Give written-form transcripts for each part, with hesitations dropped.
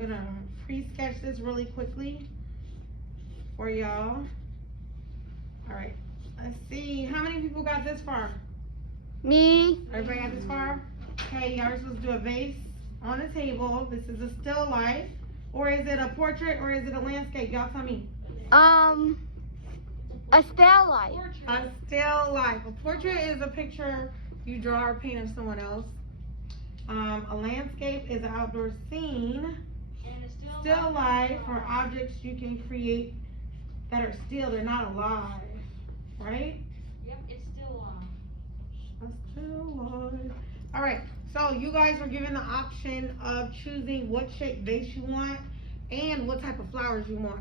gonna pre-sketch this really quickly for y'all. All right, let's see. How many people got this far? Me. Everybody got this far? Okay, y'all are supposed to do a vase on a table. This is a still life. Or is it a portrait or is it a landscape? Y'all tell me. A still life. A still life. A portrait is a picture you draw or paint of someone else. A landscape is an outdoor scene. And a Still life are objects you can create that are still, they're not alive, right? Yep, it's still on. A still life. All right, so you guys were given the option of choosing what shape vase you want and what type of flowers you want.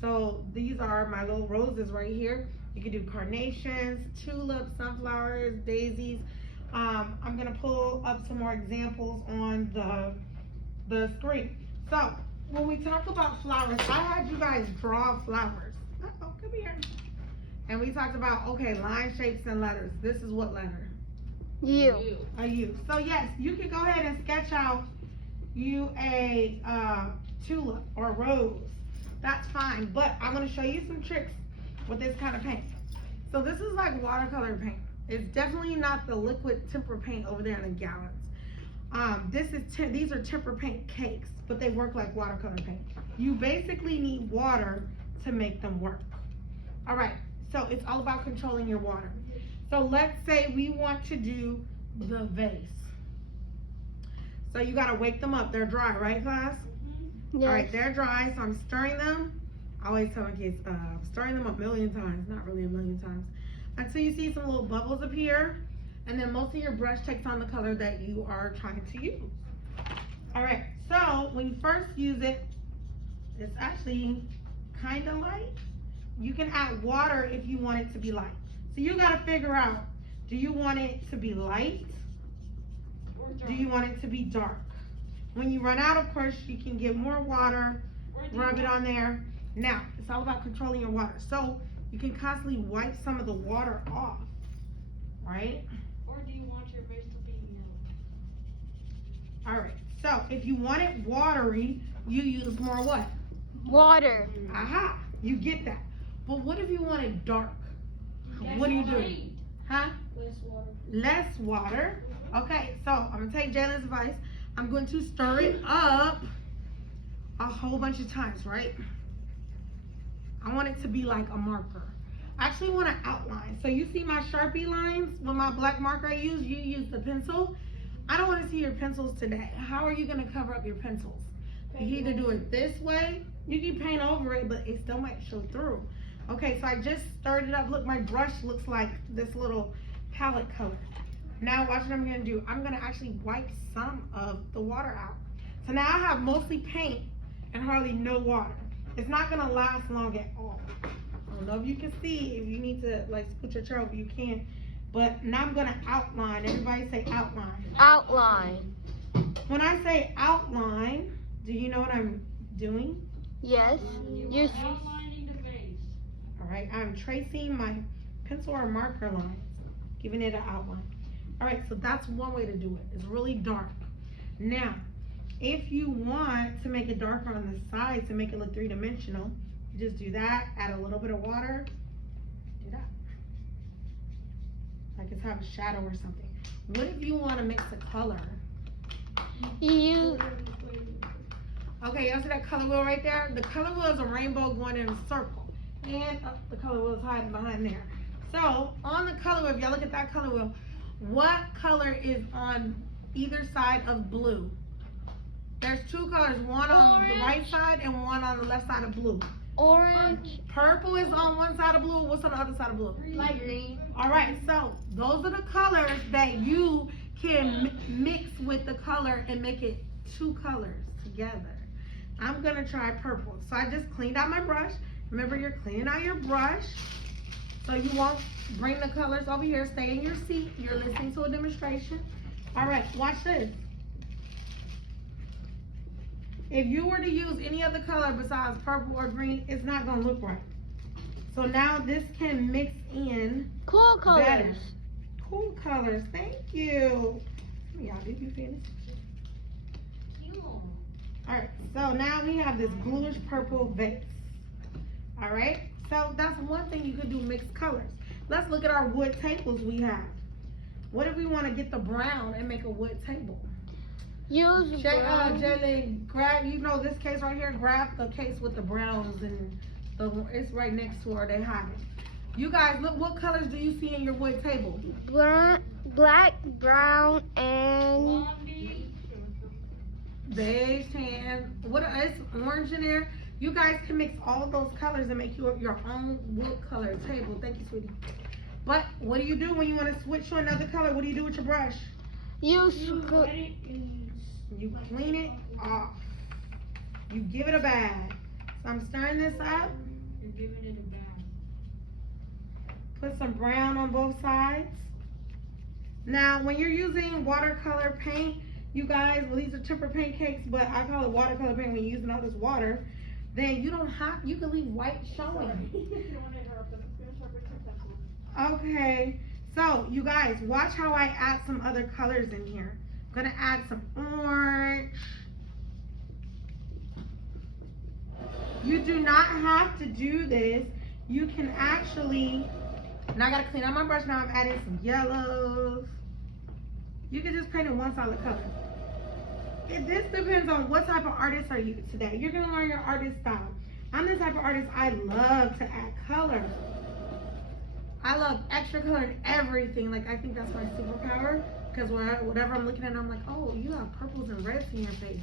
So these are my little roses right here. You can do carnations, tulips, sunflowers, daisies. I'm gonna pull up some more examples on the screen. So when we talk about flowers, I had you guys draw flowers. Oh, come here. And we talked about, okay, line shapes and letters. This is what letter? U. A U. So yes, you can go ahead and sketch out you a tulip or a rose. That's fine, but I'm gonna show you some tricks with this kind of paint. So this is like watercolor paint. It's definitely not the liquid tempera paint over there in the gallons. These are tempera paint cakes, but they work like watercolor paint. You basically need water to make them work. All right, so it's all about controlling your water. So let's say we want to do the vase. So you gotta wake them up. They're dry, right, class? Yes. All right, they're dry, so I'm stirring them. I always tell my kids, stirring them a million times, not really a million times, until you see some little bubbles appear, and then most of your brush takes on the color that you are trying to use. All right, so when you first use it, it's actually kind of light. You can add water if you want it to be light. So you gotta figure out, do you want it to be light? Do you want it to be dark? When you run out, of course, you can get more water, rub it on there. Now, it's all about controlling your water. So you can constantly wipe some of the water off, right? Or do you want your vase to be All right, so if you want it watery, you use more what? Water. Aha, you get that. But what if you want it dark? What do you do? Huh? Less water. Less water. Okay, so I'm gonna take Jalen's advice. I'm going to stir it up a whole bunch of times, right? I want it to be like a marker. I actually want to outline. So you see my Sharpie lines with my black marker I use, you use the pencil. I don't want to see your pencils today. How are you going to cover up your pencils? You either do it this way, you can paint over it, but it still might show through. Okay, so I just stirred it up. Look, my brush looks like this little palette color. Now watch what I'm gonna do. I'm gonna actually wipe some of the water out. So now I have mostly paint and hardly no water. It's not gonna last long at all. I don't know if you can see. If you need to like scoot your chair over, you can. But now I'm gonna outline. Everybody say outline. Outline. When I say outline, do you know what I'm doing? Yes. You're Outlining the vase. All right, I'm tracing my pencil or marker lines, giving it an outline. All right, so that's one way to do it. It's really dark. Now, if you want to make it darker on the sides to make it look three-dimensional, you just do that, add a little bit of water, do that. Like it's have a shadow or something. What if you want to mix a color? you. Okay, y'all see that color wheel right there? The color wheel is a rainbow going in a circle. And the color wheel is hiding behind there. So, on the color wheel, if y'all look at that color wheel, what color is on either side of blue? There's two colors, one on the right side and one on the left side of blue. Orange. Purple is on one side of blue. What's on the other side of blue? Light green. All right, so those are the colors that you can mix with the color and make it two colors together. I'm gonna try purple. So I just cleaned out my brush. Remember, you're cleaning out your brush so you won't bring the colors over here. Stay in your seat. You're listening to a demonstration. All right, watch this. If you were to use any other color besides purple or green, it's not gonna look right. So now this can mix in Cool colors. better. Cool colors, thank you. Y'all, did you finish? You. All right, So now we have this bluish purple vase. All right. So that's one thing you could do, mixed colors. Let's look at our wood tables we have. What if we want to get the brown and make a wood table? Use brown. Jelly, grab, you know this case right here, grab the case with the browns and it's right next to where they have it. You guys, look, what colors do you see in your wood table? Black, brown, and Blondie. Beige, tan, it's orange in there. You guys can mix all of those colors and make your own wood color table. Thank you, sweetie. But what do you do when you want to switch to another color? What do you do with your brush? use You gr- let it You clean it off. You give it a bath. So I'm stirring this up. You're giving it a bath. Put some brown on both sides. Now, when you're using watercolor paint, you guys, well, these are temper paint cakes, but I call it watercolor paint when you're using all this water, then you can leave white showing. Okay, so you guys, watch how I add some other colors in here. I'm gonna add some orange. You do not have to do this. You can actually, now I gotta clean out my brush. Now I'm adding some yellows. You can just paint it one solid color. This depends on what type of artist are you today. You're gonna learn your artist style. I'm the type of artist, I love to add color. I love extra color in everything. Like, I think that's my superpower. Because whatever I'm looking at, I'm like, oh, you have purples and reds in your face.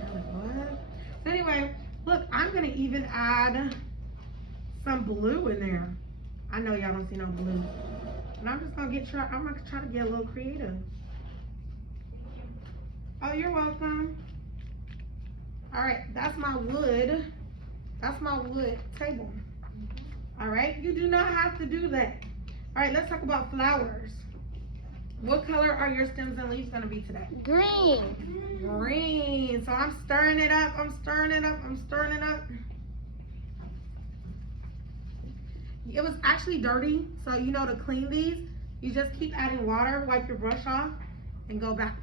And I'm like, what? So anyway, look, I'm gonna even add some blue in there. I know y'all don't see no blue. And I'm just gonna try to get a little creative. Oh, you're welcome. All right, that's my wood table. All right, you do not have to do that. All right, let's talk about flowers. What color are your stems and leaves gonna be today? green. Green. So I'm stirring it up, I'm stirring it up, I'm stirring it up. It was actually dirty, so you know to clean these, you just keep adding water, wipe your brush off, and go back.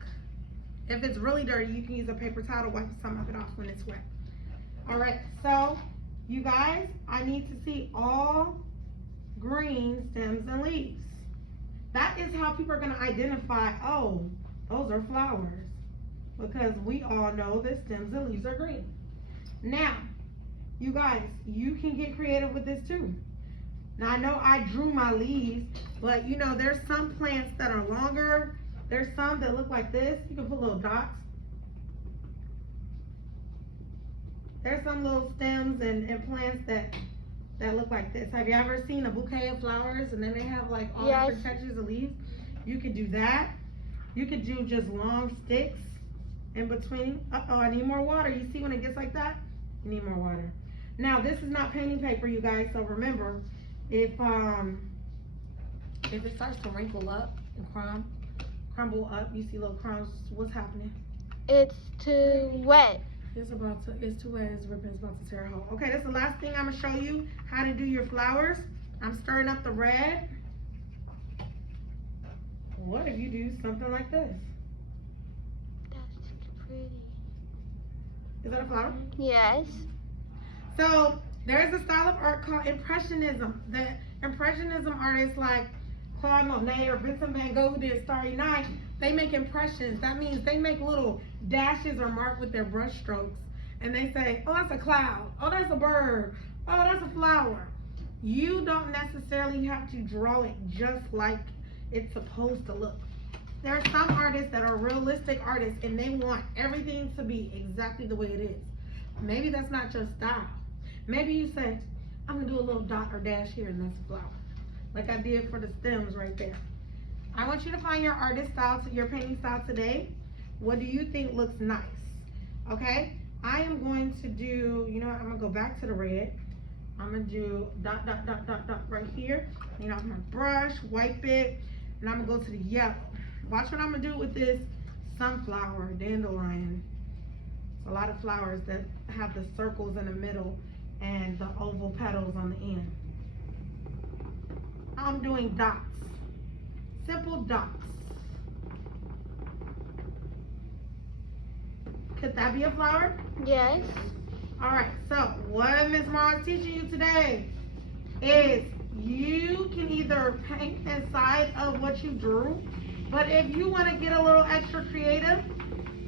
If it's really dirty, you can use a paper towel to wipe some of it off when it's wet. All right, so you guys, I need to see all green stems and leaves. That is how people are gonna identify, oh, those are flowers. Because we all know that stems and leaves are green. Now, you guys, you can get creative with this too. Now I know I drew my leaves, but you know, there's some plants that are longer. There's some that look like this. You can put little dots. There's some little stems and plants that look like this. Have you ever seen a bouquet of flowers and then they have like all different textures of leaves? You could do that. You could do just long sticks in between. Uh-oh, I need more water. You see when it gets like that? You need more water. Now, this is not painting paper, you guys, so remember, if it starts to wrinkle up and crumble up, you see little crumbs, what's happening? It's too wet. It's too wet, it's ripping, it's about to tear a hole. Okay, that's the last thing I'm gonna show you, how to do your flowers. I'm stirring up the red. What if you do something like this? That's pretty. Is that a flower? Yes. So there's a style of art called Impressionism. The Impressionism artists like Claude Monet or Vincent van Gogh who did Starry Night, they make impressions. That means they make little dashes or mark with their brush strokes. And they say, oh, that's a cloud. Oh, that's a bird. Oh, that's a flower. You don't necessarily have to draw it just like it's supposed to look. There are some artists that are realistic artists and they want everything to be exactly the way it is. Maybe that's not your style. Maybe you say, I'm gonna do a little dot or dash here and that's a flower. Like I did for the stems right there. I want you to find your artist style, your painting style today. What do you think looks nice? Okay, I am going to do, you know what, I'm gonna go back to the red. I'm gonna do dot, dot, dot, dot, dot right here. You know, my brush, wipe it, and I'm gonna go to the yellow. Watch what I'm gonna do with this sunflower, dandelion. It's a lot of flowers that have the circles in the middle and the oval petals on the end. I'm doing dots, simple dots. Could that be a flower? Yes. Alright, so what Miss Mara is teaching you today is you can either paint inside of what you drew, but if you want to get a little extra creative,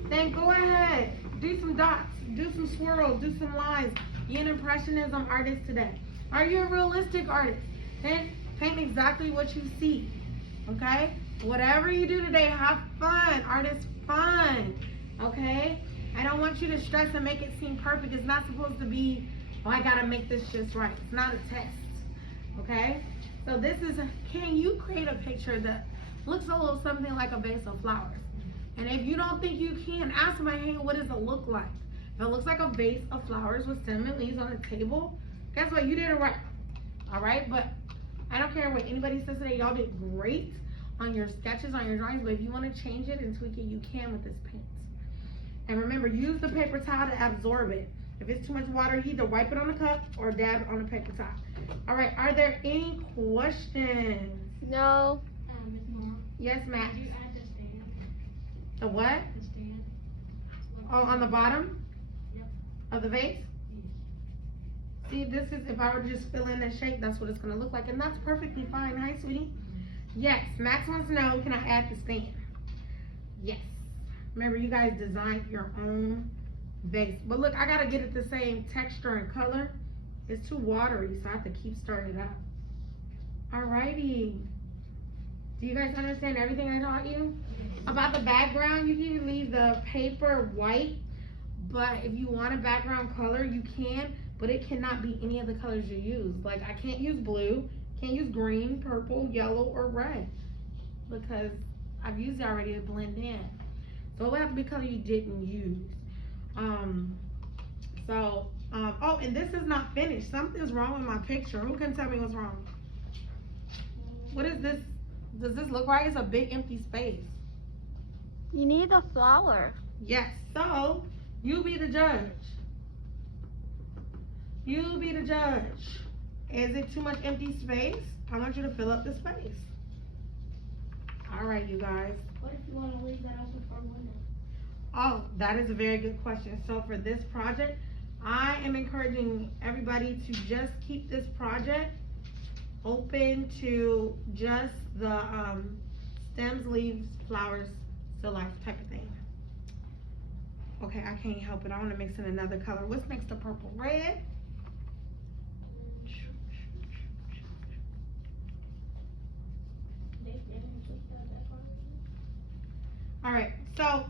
then go ahead, do some dots, do some swirls, do some lines. Be an impressionism artist today. Are you a realistic artist? Then paint exactly what you see, okay? Whatever you do today, have fun. Art is fun, okay? I don't want you to stress and make it seem perfect. It's not supposed to be, oh, I gotta make this just right. It's not a test, okay? So this is, can you create a picture that looks a little something like a vase of flowers? And if you don't think you can, ask my hand, what does it look like? If it looks like a vase of flowers with cinnamon leaves on a table, guess what? You did it right, all right? But I don't care what anybody says today. Y'all did great on your sketches, on your drawings, but if you want to change it and tweak it, you can with this paint. And remember, use the paper towel to absorb it. If it's too much water, you either wipe it on the cup or dab it on the paper towel. All right, are there any questions? No. Miss Mom, Yes, Max. did you add the stand? The what? The stand? Oh, on the bottom? Yep. Of the vase? See, this is, if I were to just fill in the shape, that's what it's gonna look like, and that's perfectly fine. Hi, sweetie. Yes, Max wants to know, can I add the stand? Yes. Remember, you guys designed your own vase. But look, I gotta get it the same texture and color. It's too watery, so I have to keep stirring it up. Alrighty. Do you guys understand everything I taught you? About the background, you can leave the paper white, but if you want a background color, you can, but it cannot be any of the colors you use. Like, I can't use blue, can't use green, purple, yellow, or red, because I've used it already to blend in. So it would have to be color you didn't use. Oh, and this is not finished. Something's wrong with my picture. Who can tell me what's wrong? What is this? Does this look right? It's a big empty space. You need a flower. Yes, so you be the judge. You be the judge. Is it too much empty space? I want you to fill up the space. All right, you guys. What if you want to leave that open for a window? Oh, that is a very good question. So for this project, I am encouraging everybody to just keep this project open to just the stems, leaves, flowers, still life type of thing. Okay, I can't help it. I want to mix in another color. Let's mix the purple red. All right, so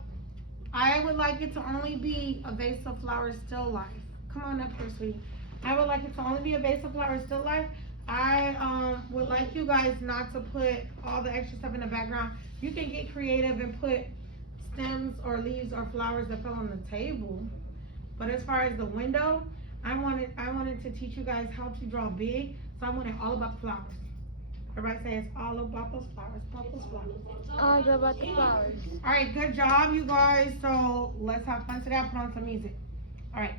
I would like it to only be a vase of flowers, still life. Come on up here, sweetie. I would like it to only be a vase of flowers, still life. I would like you guys not to put all the extra stuff in the background. You can get creative and put stems or leaves or flowers that fell on the table. But as far as the window, I wanted to teach you guys how to draw big, so I wanted all about the flowers. Everybody say it's all about those flowers, about those flowers. All about the flowers. All right, good job, you guys. So let's have fun today. I'll put on some music. All right.